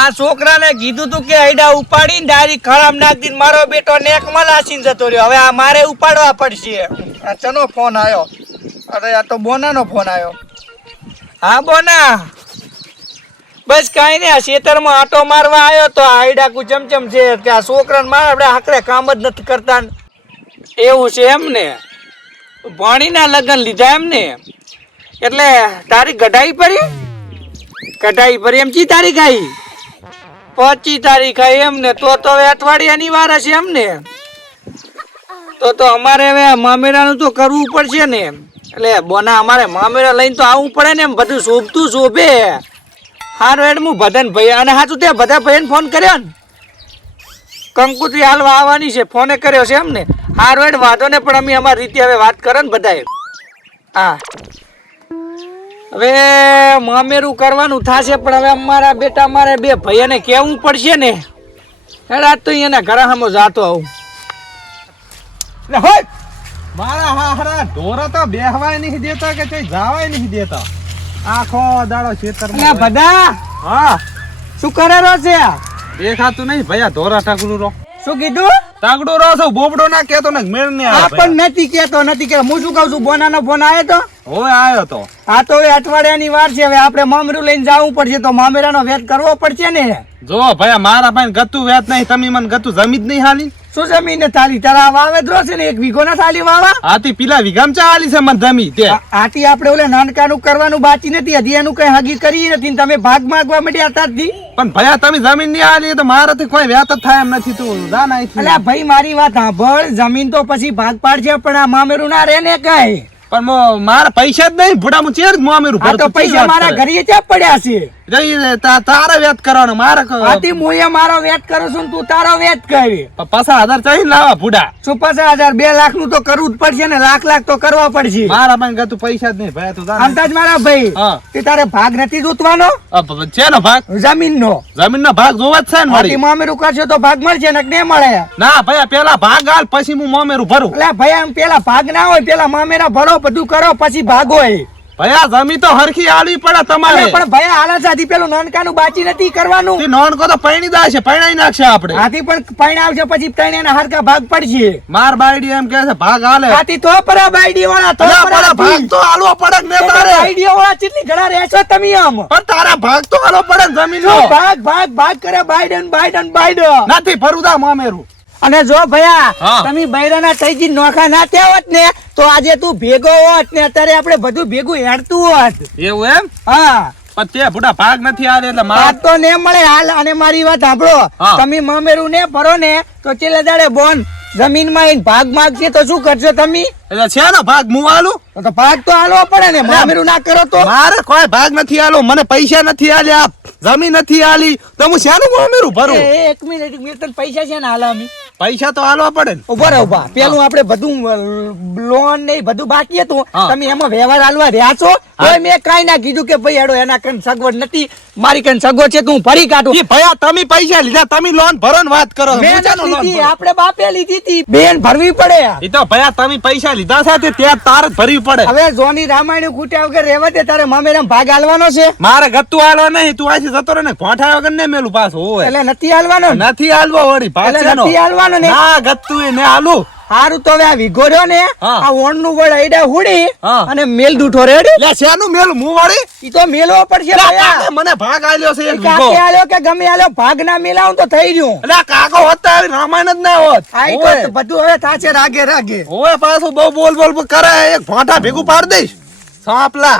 આ છોકરાને કીધું તું કે હૈડા ઉપાડીને ડાયરી ખરાબ નાખ મારો બેટો નેકમાં લાસીને જતો રહ્યો. હવે આ મારે ઉપાડવા પડશે. આ ચનો ફોન આવ્યો અરે, આ તો બોનાનો ફોન આવ્યો હા, બોના. બસ કાંઈ નહીં, આ ખેતરમાં આટો મારવા આવ્યો તો આ હૈડાકુ ચમચમ છે કે આ છોકરાને મારે આપણે આખરે કામ જ નથી કરતા. એવું છે એમ ને? ભણીના લગ્ન લીધા એમ ને? એટલે તારી ગઢાઈ પડી? કઢાઈ પર એમ ચી તારીખ આવી પચી તારીખ એમ ને તો તો અઠવાડિયાની વાર હશે એમ ને તો તો અમારે હવે મામેરાનું તો કરવું પડશે ને. એટલે બોના, અમારે મામેરા લઈને તો આવવું પડે ને એમ, બધું શોભતું શોભે. હારું એડ હું ભદન ભાઈ અને હાચું તે બધા ભાઈને ફોન કર્યો ને? કંકુત્રી હાલવા આવવાની છે ફોને કર્યો છે એમ ને હારું એડ વાંધો ને, પણ અમે અમારી રીતે હવે વાત કરે ને બધાએ. હા. હવે મામેરું કરવાનું થશે પણ હવે અમારા બેટા મારે બે ભાઈને કહેવું પડશે ને. હેડા તો એના ઘર સામે જાતો આવું. ને હોય! મારા હાહરા ઢોરા તો બેહવાય નહીં દેતા કે કઈ જાવાય નહીં દેતા? આખો દાડો ખેતર ને બધા હા. શું કરે રહો છે? દેખાતું નહીં ભાઈ ઢોરા ટાકડું રો શું કીધું? ટાકડું રો છો બોબડો ના કેતો ને મેળ ને આ પણ નથી કેતો નથી કેતો હું શું કહું છું બોના નો ફોન આવ્યો તો? હવે આયો તો. આ તો અઠવાડિયાની વાર છે હવે આપણે મામરું લઈને જવું પડશે તો મામેરાનો વેત કરવો પડશે ને. જો ભૈયા મારા પાસે ગતું વ્યાત નહીં તમે મને ગતું જમી જ નહીં હાલી. શું જમીને થાલી તારા વાવેતરો છે ને એક વીઘો ના થાલી વાવા આથી પેલા વિગામ ચાલી છે મને જમી તે આથી આપણે ઓલે નાનકાનું કરવાનું બાકી નથી હજી એનું કઈ હગી કરી નથી તમે ભાગ માંગવા મળ્યા ત્યારથી પણ ભયા તમે જમીન નહીં હાલી તો મારાથી કોઈ વ્યાત જ થાય એમ નથી તું ના અહીંથી. અલ્યા ભાઈ મારી વાત સાંભળ જમીન તો પછી ભાગ પાડશે પણ આ મામેરું ના રે ને કઈ. પણ મારા પૈસા જ નહીં ભૂડા હું ચેર મામેરું આ તો પૈસા મારા ઘરે ત્યાં પડ્યા છે? જઈ તારો વેત કરવાનો મારે આથી હું મારો વેત કરું છું તું તારો વેત કરી. પચાસ હજાર ચાહીને લાવા ભૂડા. શું પચાસ હજાર બે લાખનું તો કરવું જ પડશે ને લાખ લાખ તો કરવા પડશે. મારા પાસે ગતું પૈસા જ નહીં ભાઈ તું અંદાજ મારા ભાઈ. તે તારે ભાગ નથી જોતવાનો? છે પ- ભાગ જમીન નો જમીન નો ભાગ જોવા જ છે ને મારી. મામેરું કરશે તો ભાગ મળશે ને નહીં મળે? ના ભાઈ પેલા ભાગ હાલ પછી હું મામેરું ભરું. એટલે ભાઈ આમ પેલા ભાગ ના હોય પેલા મામેરા ભરો બધું કરો પછી ભાગ હોય. ભયા જમી તો હરખી આલવી પડે તમારે. પણ ભયા આલા સાધી પેલું નાનકાનું બાચી નથી કરવાનું. તે નોન કો તો પૈણી દા છે પૈણાઈ નાખશે આપણે. આથી પણ પૈણ આવશે પછી એના હરકા ભાગ પડશે. માર બાયડી એમ કે છે ભાગ આલે. આથી તો પરા બાયડી વાળા તો પરા ભાગ તો આલો પડે ને તારે. બાયડી વાળા કેટલી ઘણા રહેશો તમે આમ. પણ તારા ભાગ તો આલો પડે ને જમીન નો ભાગ ભાગ ભાગ કરે બાયડન બાયડન બાયડન નથી ભરું મામેરું મોમેરું. અને જો ભયા. તમે બૈરાના થઈ જી નોખા ના હોત ને તો આજે તું ભેગો હોત ને અત્યારે આપણે બધું ભેગું હેડતું હોત. એવું એમ? હા. પણ તે ભાગ નથી આવે એટલે મારા તો ને મળે હાલ અને મારી વાત સાંભળો. તમે મામેરું ને ભરો ને તો છેલ્લે દાડે બોન જમીનમાં એક ભાગ માંગશે તો શું કરશો તમે? એટલે છે ને ભાગ? હું આલું? તો ભાગ તો હાલવો પડે ને મામેરું ના કરો તો. મારે કોઈ ભાગ નથી આલો મને પૈસા નથી આલ્યા જમીન નથી આલી તો હું શાનું મામેરું ભરું? એક મિનિટ એક મિનિટ પૈસા છે ને હાલ અમે? પૈસા તો આલવા પડે ને. ઊભા રહો ઊભા. પેલું આપણે બધું લોન ને બધું બાકી હતું. તમે એમાં વ્યવહાર હાલવા રહ્યા છો? તો મેં કાઈ ના કીધું કે ભાઈ હેડો એના કઈ સગવડ નથી મારી કઈ સગવડ છે તો હું ફરી કાઢું. ભયા તમે પૈસા લીધા તમે લોન ભરો ને વાત કરો મેં લીધી, આપણે બાપે લીધી હતી. બેન ભરવી પડે ઈ તો ભયા તમે પૈસા લીધા સાથે ત્યાં તાર ભરવી પડે. હવે જોની રામાયણ ખૂટ્યા વગર રહેવા દે તારે મામેરામ ભાગ હાલવાનો છે. મારે ગત્તુ હાલવા નહીં તું આજે જતો રહે ને ઘોંઠા વગર ને મેલું પાછું એટલે નથી હાલવાનો? નથી હાલવો વળી પાછો નથી હાલવાનો ને? ના ગતું એ ને હાલું. હારું તો હવે આ રહ્યો ને આ ઓણનું ગોળ આઈડા હુડી અને મેલ દૂઠો રેડી લે શેનું મેલ? મુ વાળી? ઈ તો મેલવો પડશે ભયા. મને ભાગ આલ્યો છે કાકે. હાલ્યો કે ગમે આલ્યો ભાગ ના મિલાવું તો થઈ ગયું. એટલે કાકો હોત રામાયણ જ ના હોત. આઈ તો બધું હવે થાશે રાગે રાગે. ઓય પાછું બહુ બોલ બોલ બોલ કરે એક ફાટા ભેગું પાડ દઈશ. સાંપલા.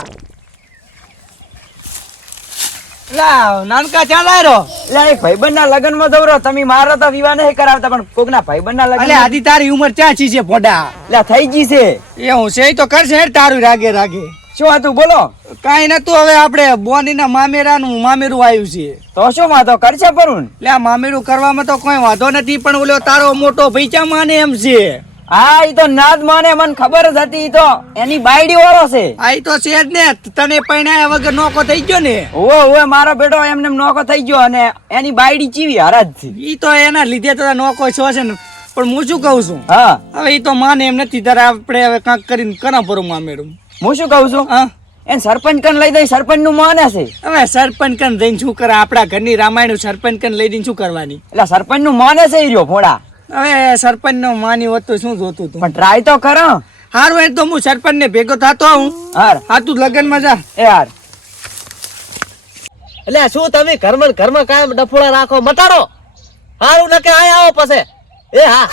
લા નાનકા ચાલ આયરો એટલે એક ભાઈબંધ ના લગ્નમાં દવરો તમે મારો તો વિવાહ નહીં કરાવતા પણ કોક ના ભાઈબંધ ના લગ્ન અલે આદી તારી ઉંમર ચાચી છે એટલે થઈ ગઈ છે. એવું છે ઈ તો કરશે હેર તારું રાગે રાગે. શું હતું બોલો. કાઈ નતું હવે આપણે બોની ના મામેરાનું મામેરું આવ્યું છે. તો શું વાંધો કરશે પરુણ એટલે મામેરું કરવામાં તો કોઈ વાંધો નથી પણ ઓલો તારો મોટો ભૈચા માને એમ છે? હા ઈ તો નાદ માને મને ખબર જ હતી તો. એની બાયડી વાળો છે. આ ઈ તો છે જ ને. તને પૈણાયા વગર નોકો થઈ ગયો ને. ઓ ઓવે મારો બેટો એમને એમ નોકો થઈ ગયો અને એની બાયડી ચીવી હરાજથી ઈ તો એના લીધે તો નોકો છો છે ને. પણ હું શું કહું છું? હા. હવે ઈ તો માને એમ નથી. તારે આપણે હવે કાંક કરીને કરા પરું મેડમ હું શું કહું છું? હા. એ સરપંચ કન લઈ દઈ સરપંચનું માને છે. હવે સરપંચ કન જઈને શું કરે? આપણા ઘરની રામાયણ સરપંચ કન લઈ દઈને શું કરવાની? એટલે સરપંચનું માને છે ઈ રહ્યો ફોડા હવે સરપંચ નો માની હોતું તો શું જોતું તું? પણ ટ્રાય તો કરો. હારું એ તો હું સરપંચ ને ભેગો થતો હું હાર. હા તું લગનમાં જા. એ હાર. એટલે શું તમે ઘરમાં ઘરમાં કાયમ ડફોડા રાખો? મટાડો. હારું નકે આય આવો પછે. એ હા.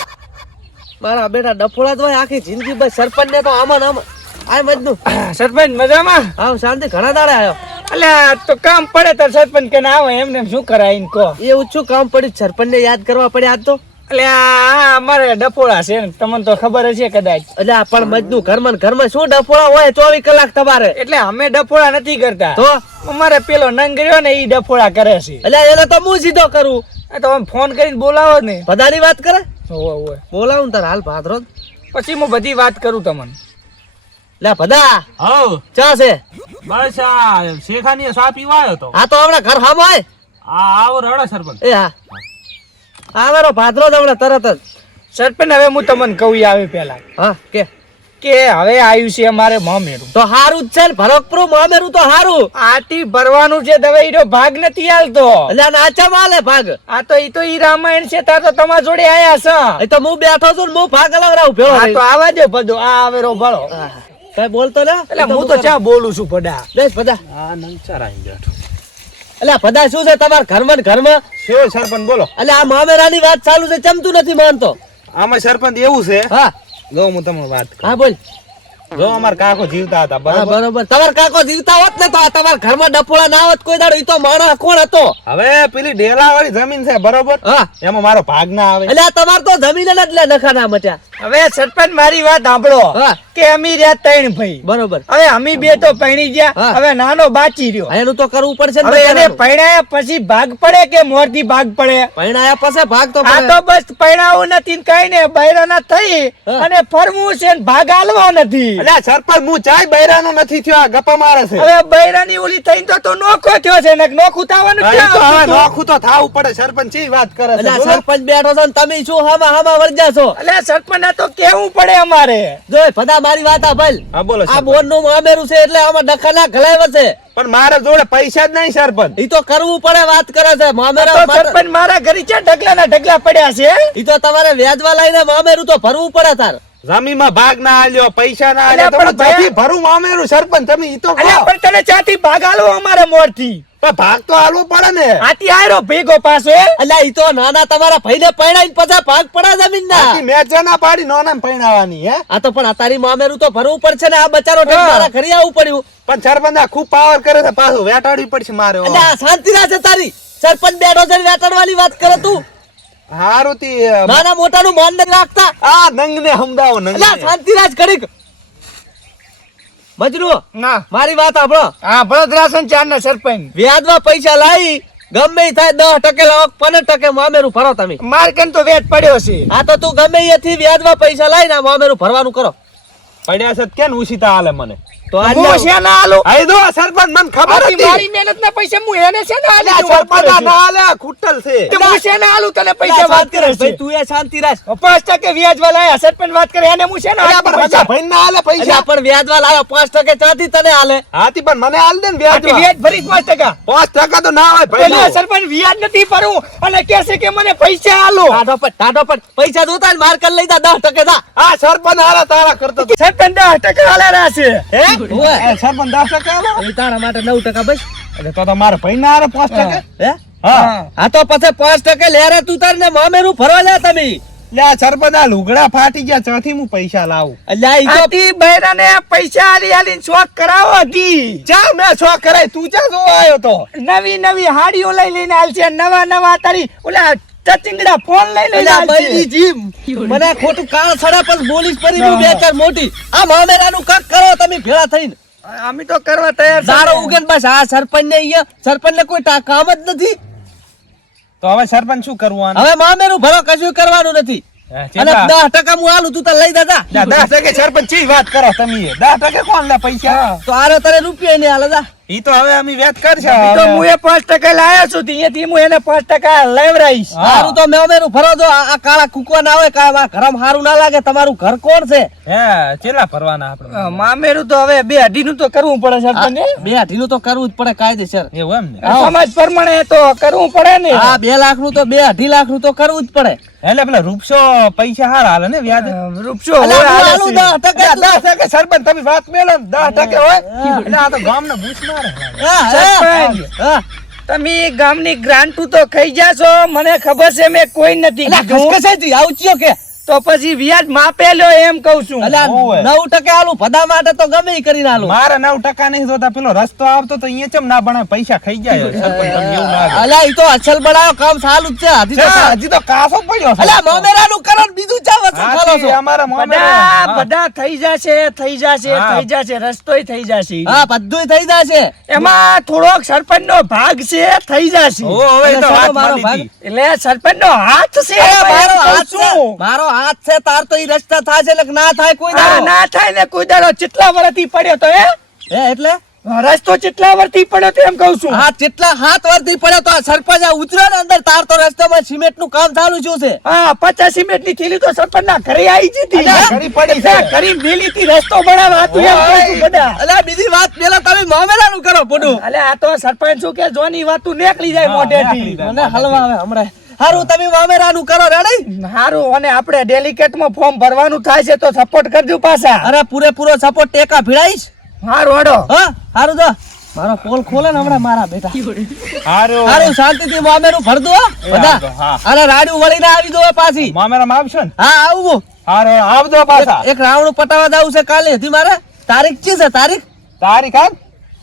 મારા બેટા ડફોડા તો હોય આખી જિંદગી બસ સરપંચ ને તો આમાં આમાં. આય મજનું. સરપંચ મજામાં? હા શાંતિ ઘણા દાડે આવ્યો અલ્યા તો કામ પડે તો સરપંચ કે ના આવે એમને એમ શું કરાય કો કહો. એવું શું કામ પડ્યું? સરપંચ ને યાદ કરવા પડે આજ તો? એટલે અમારે ડફોળા છે તમને તો ખબર હશે કદાચ. એટલે પણ મજનું ઘરમાં ઘરમાં શું ડફોળા હોય? ચોવીસ કલાક તમારે. એટલે અમે ડફોળા નથી કરતા. તો? અમારે પેલો નંગ રહ્યો ને એ ડફોળા કરે છે. એટલે એને તો હું સીધો કરું. તો ફોન કરીને બોલાવો ને બધાની વાત કરે? બોલાવો ને તાર હાલ ભાદરો. પછી હું બધી વાત કરું તમને. લે બધા હવ. ચા છે? બસ આ શેખાની સા પીવા આવ્યો તો. આ તો હમણાં ઘર હામો હોય આ આવો રડા સરપંચ. એ હા. આવેરો ભાદરો જ હમણાં તરત જ. સરપંચ હવે હું તમને કહું આવે પેલા હા કે? કે હવે આવ્યું છે અમારે મામેરું. તો સારું જ છે ને ભરતપુર મામેરું તો સારું આટી ભરવાનું છે હવે ઈનો ભાગ નથી હાલતો એટલે નાચા માલે ભાગ. આ તો ઈ તો ઈ રામાયણ છે તાર તો તમારા જોડે આયા છે. એ તો હું બેઠો છું ને હું ભાગ અલગ ભેળો આ તો આવા દે બધો આ આવેરો ભળો. કઈ બોલતો ને એટલે હું તો ચા બોલું છું પડા દેખ બધા. આ નંચાર આવી બેઠો. એટલે બધા શું છે તમારા ઘરમાં ઘરમાં? કેવો સરપંચ બોલો. એટલે આ મામેરાની વાત ચાલુ છે ચમતું નથી માનતો. આમાં સરપંચ એવું છે? હા. જો હું તમને વાત હા બોલ. જો અમાર કાકો જીવતા હતા બરાબર? બરોબર. તમારા કાકો જીવતા હોત ને તો આ તમારા ઘરમાં ડપોળા ના હોત કોઈ દાડો ઈ તો માણસ કોણ હતો? હવે પેલી ડેલા વાળી જમીન છે બરોબર? હા. એમાં મારો ભાગ ના આવે. એટલે તમાર તો જમીન જ એટલે નખા ના મચ્યા. હવે સરપંચ મારી વાત સાંભળો. કે અમી રહ્યા ત્રણ ભાઈ. બરોબર. હવે અમી બે તો પૈણી ગયા હવે નાનો બાચી રહ્યો. એનું તો કરવું પડશે હવે એને. પૈણાયા પછી ભાગ પડે કે મોરથી ભાગ પડે? પૈણાયા પછી ભાગ તો આ તો બસ પૈણાવું નથી કઈ ને બૈરાના થઈ અને ફરવું છે ભાગ હાલવો નથી. એટલે સરપંચ હું ચાય બૈરાનો નથી થયો આ ગપ્પા મારે છે. હવે બૈરાની ઓલી થઈને તો તો નોખો થયો છે ને નોખું થવાનું ક્યાં હવે નોખું તો થાવું પડે સરપંચ ચી વાત કરે છે એટલે સરપંચ બેઠો છો ને તમે શું હામા હામા વરજા છો? અલ્યા સરપંચ આ તો કેવું પડે અમારે? જો ફદા મારી વાત આ ભલ. હા બોલો આ. બોનનું મામેરું છે એટલે આમાં ડખા ઘલાય વસે પણ મારે જોડે પૈસા જ નહીં સરપંચ. ઈ તો કરવું પડે વાત કરે છે મામેરા સરપંચ મારા ઘરે છે ઢગલા ના ઢગલા પડ્યા છે? ઈ તો તમારે વ્યાજવા લઈને મામેરું તો ભરવું પડે તાર. જમીનમાં ભાગ ના આલ્યો પૈસા ના આલ્યો પણ ત્યાંથી ભરું મામેરું સરપંચ તમે ઈ તો અલ્યા પણ તને ચાથી ભાગ આલો અમારે મોરથી. પણ ભાગ તો આલવો પડે ને. આથી આયરો ભેગો પાછો અલ્યા ઈ તો નાના તમારા ભાઈને પૈણાઈને પછી ભાગ પડે જમીન ના મેં મેચ ના પાડી નોના પૈણાવાની હે? આ તો પણ આ તારી મામેરું તો ભરવું પડશે ને આ બચારો મારા ઘરે આવવું પડ્યું. પણ સરપંચ આ ખૂબ પાવર કરે છે પાછું વેટાડવી પડશે મારે અલ્યા આ શાંતિ રાખ છે તારી. સરપંચ બેડો છે વેટાડવાની વાત કરે તું. હારું તી નાના મોટાનું માન નથી રાખતા. આ નંગ ને સમજાવો નંગ એટલે આ શાંતિ રાખ ઘડીક. મજનુ ના. મારી વાત આપણો હા ભરતરાજ ચાર ના સરપંચ. વ્યાજમાં પૈસા લાવી ગમે થાય દસ ટકે લાવો પંદર ટકે મામેરું ભરો તમે. માર કેમ તો વેચ પડ્યો છે? આ તો તું ગમે અહીંયાથી વ્યાજમાં પૈસા લાવીને આ મામેરું ભરવાનું કરો. પડ્યા છે કેમ ઉછીતા હાલે મને? તો હું છે ના હાલું આઈ દો સરપંચ મને ખબર હતી. મારી મહેનત ના પૈસા હું એને છે ને અલ્યા, સરપંચ કરે આ છે. ના હાલે ખૂટલ છે. તે હું છે ને હાલું તને પૈસા પૈસા વાત કરે ભાઈ તું એ શાંતિ રાખ. પાંચ ટકે વ્યાજ વાળા આયા, સરપંચ વાત કરે એને હું છે ને અલ્યા, પૈસા. ભાઈ ના હાલે પૈસા. અલ્યા પણ વ્યાજમાં લાવ્યો પાંચ ટકે ચાથી તને હાલે હાથી પણ મને હાલ દે ને વ્યાજ વ્યાજ ભરી પાંચ ટકા. પાંચ ટકા તો ના હોય ભાઈ સરપંચ વ્યાજ નથી ભરવું અને કહે કે મને પૈસા હાલો ટાઢો પર ટાઢો પર. પૈસા જોતા માર કર લઈ દસ ટકે જા. આ સરપંચ હારા તારા કરતો. સરપંચ દસ ટકા હાલે રહેશે હે? ઓય. આ સરપંચ દસ ટકા આલો? હવે તારા માટે નવ ટકા બસ. એટલે તો તો મારે ભાઈ ના હારે પાંચ ટકા. હે? હા. તો પછી પાંચ ટકે લેરે તું તાર ને મામેરું ફરવા જા તમે. લે સરપંચ આ લુગડા ફાટી ગયા ત્યાંથી હું પૈસા લાવું. અલ્યા ઈ તો આથી બૈરાને પૈસા હાલી હાલીને શોખ કરાવો હતી જા મેં શોખ કરાય. તું જા જોવા આવ્યો તો. નવી નવી હાડીઓ લઈ લઈને આલશે. નવા નવા તારી ઓલા ચચિંગડા ફોન લઈ હાલશે બૈરી જીમ મને ખોટું કાળ સડા પર બોલીસ પરી હું બે ચાર મોટી. આ મામેરાનું કક કરો તમે ભેળા થઈને. અમે તો કરવા તૈયાર છે. દાડો ઉગે બસ આ સરપંચ ને અહીંયા. સરપંચ ને કોઈ કામ જ નથી. તો હવે સરપંચ શું કરવું હવે મામેરું ભરો કશું કરવાનું નથી. અને દસ ટકા હું આલું તું લઈ દાદા દસ ટકે સરપંચ વાત કરો તમે દસ ટકે કોણ લે પૈસા તો આરે તારે રૂપિયા ને હાલ જા. ઈ તો હવે અમે વેત કરશે ઈ તો હું એ પાંચ ટકા લાયા છું તો અહીંયાથી હું એને પાંચ ટકા લેવરાઈશ સારું હારું તો મેં મેરું ફરો જો આ કાળા કુકવા ના આવે કાળા ઘરમાં હારું ના લાગે તમારું ઘર કોણ છે? હે ચેલા ફરવાના આપણે. મામેરું તો હવે બે અઢીનું તો કરવું પડે સરપંચ બે અઢીનું તો કરવું જ પડે કાયદેસર એવું એમ ને? સમાજ પ્રમાણે તો કરવું પડે ને. હા બે લાખનું તો બે અઢી લાખનું તો કરવું જ પડે. એટલે પેલા રૂપસો પૈસા હાર હાલે ને વ્યાજ? રૂપસો. દસ ટકા સરપંચ તમે વાત મેલો ને દસ ટકે હોય? એટલે આ તો ગામના બૂસ ભૂસ. તમે ગામની ગ્રાન્ટુ તો ખાઈ જાશો મને ખબર છે મેં કોઈ નથી કીધું. આવચ્યો કે? તો પછી વ્યાજ માપેલો એમ કહું છું. નવ ટકે આલું ફદા માટે તો ગમે કરી આલું. મારે નવ ટકા નહીં જોતા પેલો રસ્તો આવતો તો અહીંયા ચમ ના બને પૈસા ખાઈ જાય અલા ઈ તો અસલ બનાવ્યો કામ સારું જ છે હજી તો કાસો પડ્યો અલા મોમેરા નું કરો બીજું હાથી, છો. અમારા બધા બધા. થઈ જશે થઈ જશે થઈ જશે રસ્તોય થઈ જશે. હા બધું થઈ જશે. એમાં થોડોક સરપંચ નો ભાગ છે થઈ જશે. ઓ, હવે તો એટલે સરપંચ નો હાથ છે મારો હાથ મારો હાથ છે તાર તો ઈ રસ્તા થાય છે ના થાય કોઈ ના થાય ને કોઈ દાડો ચેટલા વર્ષથી પડ્યો તો એ એટલે? રસ્તો ચેટલા વર્તી પડ્યો તેમ કહું છું. હા કેટલા હાથ વર્ષથી પડ્યો તો આ સરપંચ આ ઉતરો ને અંદર તાર તો રસ્તામાં સિમેન્ટનું કામ ચાલુ શું છે. હા પચાસ સિમેન્ટની થેલી તો સરપંચ ના ઘરે આવી જતી ઘરે પડી છે. ઘરે મેલી થી રસ્તો બનાવવા હતું એમ કહું છું બધા. અલે બીજી વાત પેલા તમે મોમેરાનું કરો પડું અલે આ તો સરપંચ શું કે જોની વાતું નીકળી જાય મોઢે થી મને હલવા આવે હમણાં. હારું તમે મોમેરાનું કરો રેડી? હારું અને આપણે ડેલિકેટમાં ફોર્મ ભરવાનું થાય છે તો સપોર્ટ કરજો પાછા. અરે પૂરેપૂરો સપોર્ટ ટેકા ભીડાઈશ? હારું હડો. હા હારું જો. મારો કોલ ખોલે ને હમણાં મારા બેટા. હારું. હારું શાંતિથી મોમેરું ભરદો હો, બધા. અરે રાડ્યું વળીને આવી દો પાછી. મોમેરામાં આવશો ને? હા આવું હારે આવજો પાછા. એક રાવણું પટાવા જવું છે કાલે. હતી મારે તારીખ ચી છે તારીખ? તારીખ આજ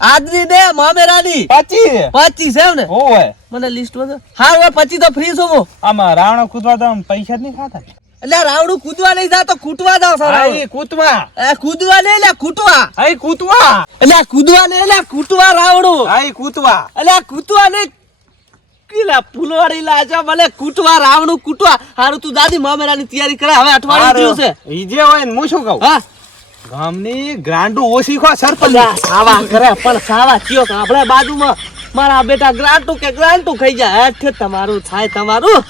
આજની દે મામેરાની. પચીસ. પચીસ એમ ને? ઓય મને લિસ્ટમાં હા હવે પચીસ તો ફ્રી છું હું. આમાં રાવણો કૂદવા તો પૈસા જ નહીં ખાતા? એટલે રાવડું કૂદવા નહીં જા તો કૂટવા જાવ સર એ કૂદવા નહીં એટલે કૂટવા અહીં કૂદવા એટલે કૂદવા નહીં એટલે કૂટવા રાવડું. અહીં કૂદવા એટલે કૂદવા નહીં. કીલા ફૂલવાડી લાજા મને કૂટવા રાવણું કૂટવા. હારું તું દાદી મામેરાની તૈયારી કરે હવે અઠવાડિયું થયું છે. ઈ જે હોય ને હું શું કહું? હા. ગામની ગ્રાન્ડુ ઓછી ખો સરપંચ. સાવા કરે પણ સાવા થયો આપણે બાજુમાં મારા બેટા ગ્રાન્ટુ કે ગ્રાન્ટુ ખાઈ જાય. હેઠે તમારું થાય તમારું.